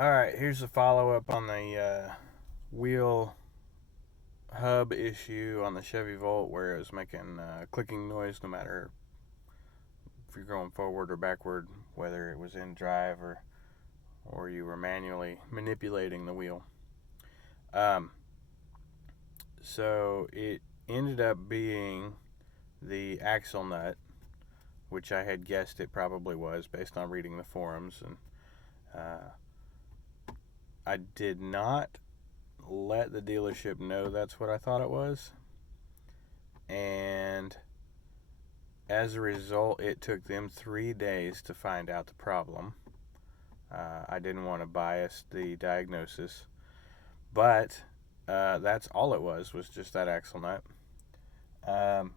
Alright, here's the follow up on the wheel hub issue on the Chevy Volt where it was making clicking noise no matter if you're going forward or backward, whether it was in drive or you were manually manipulating the wheel. Um, so it ended up being the axle nut, which I had guessed it probably was based on reading the forums, and I did not let the dealership know that's what I thought it was, and as a result, it took them 3 days to find out the problem. I didn't want to bias the diagnosis, but that's all it was just that axle nut. Um,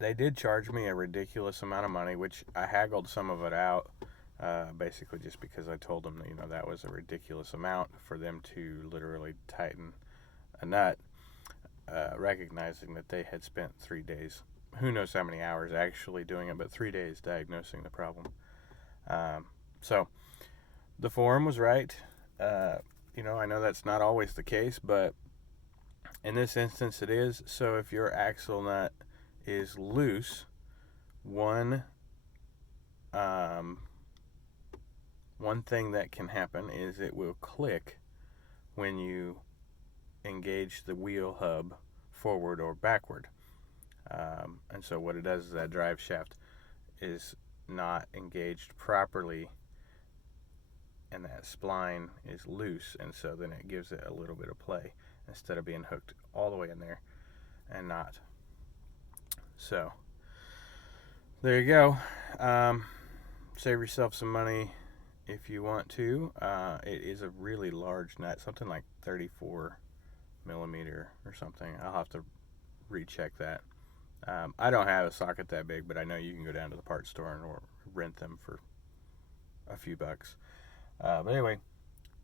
they did charge me a ridiculous amount of money, which I haggled some of it out, basically just because I told them that, that was a ridiculous amount for them to literally tighten a nut, recognizing that they had spent 3 days, who knows how many hours actually doing it, but 3 days diagnosing the problem. So the forum was right. I know that's not always the case, but in this instance it is. So if your axle nut is loose, one thing that can happen is it will click when you engage the wheel hub forward or backward. And so what it does is that drive shaft is not engaged properly and that spline is loose, and so then it gives it a little bit of play instead of being hooked all the way in there and not. So there you go. Save yourself some money if you want to. It is a really large nut, something like 34 millimeter or something. I'll have to recheck that. I don't have a socket that big, but I know you can go down to the parts store or rent them for a few bucks. But anyway,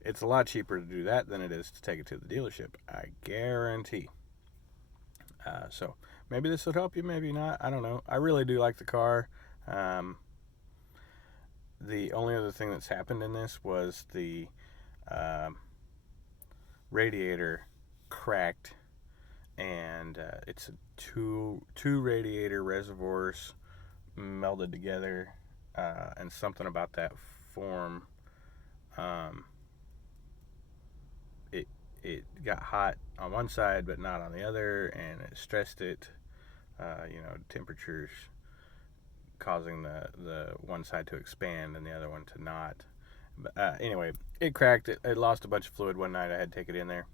it's a lot cheaper to do that than it is to take it to the dealership, I guarantee. So maybe this would help you, maybe not. I don't know. I really do like the car. The only other thing that's happened in this was the radiator cracked, and it's two radiator reservoirs melded together, and something about that form. It got hot on one side but not on the other, and it stressed it. Temperatures causing the one side to expand and the other one to not. But anyway, it cracked. It lost a bunch of fluid one night. I had to take it in there.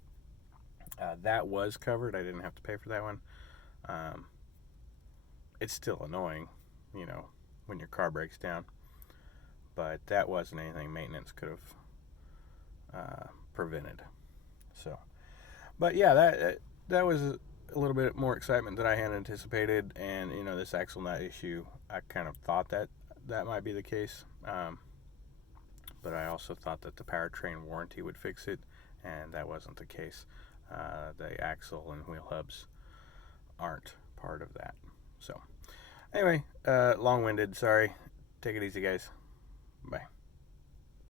That was covered. I didn't have to pay for that one. It's still annoying, when your car breaks down. But that wasn't anything maintenance could have prevented. So, but yeah, that was a little bit more excitement than I had anticipated. And this axle nut issue, I kind of thought that might be the case. But I also thought that the powertrain warranty would fix it, and that wasn't the case. The axle and wheel hubs aren't part of that. So, anyway, long-winded. Sorry. Take it easy, guys. Bye.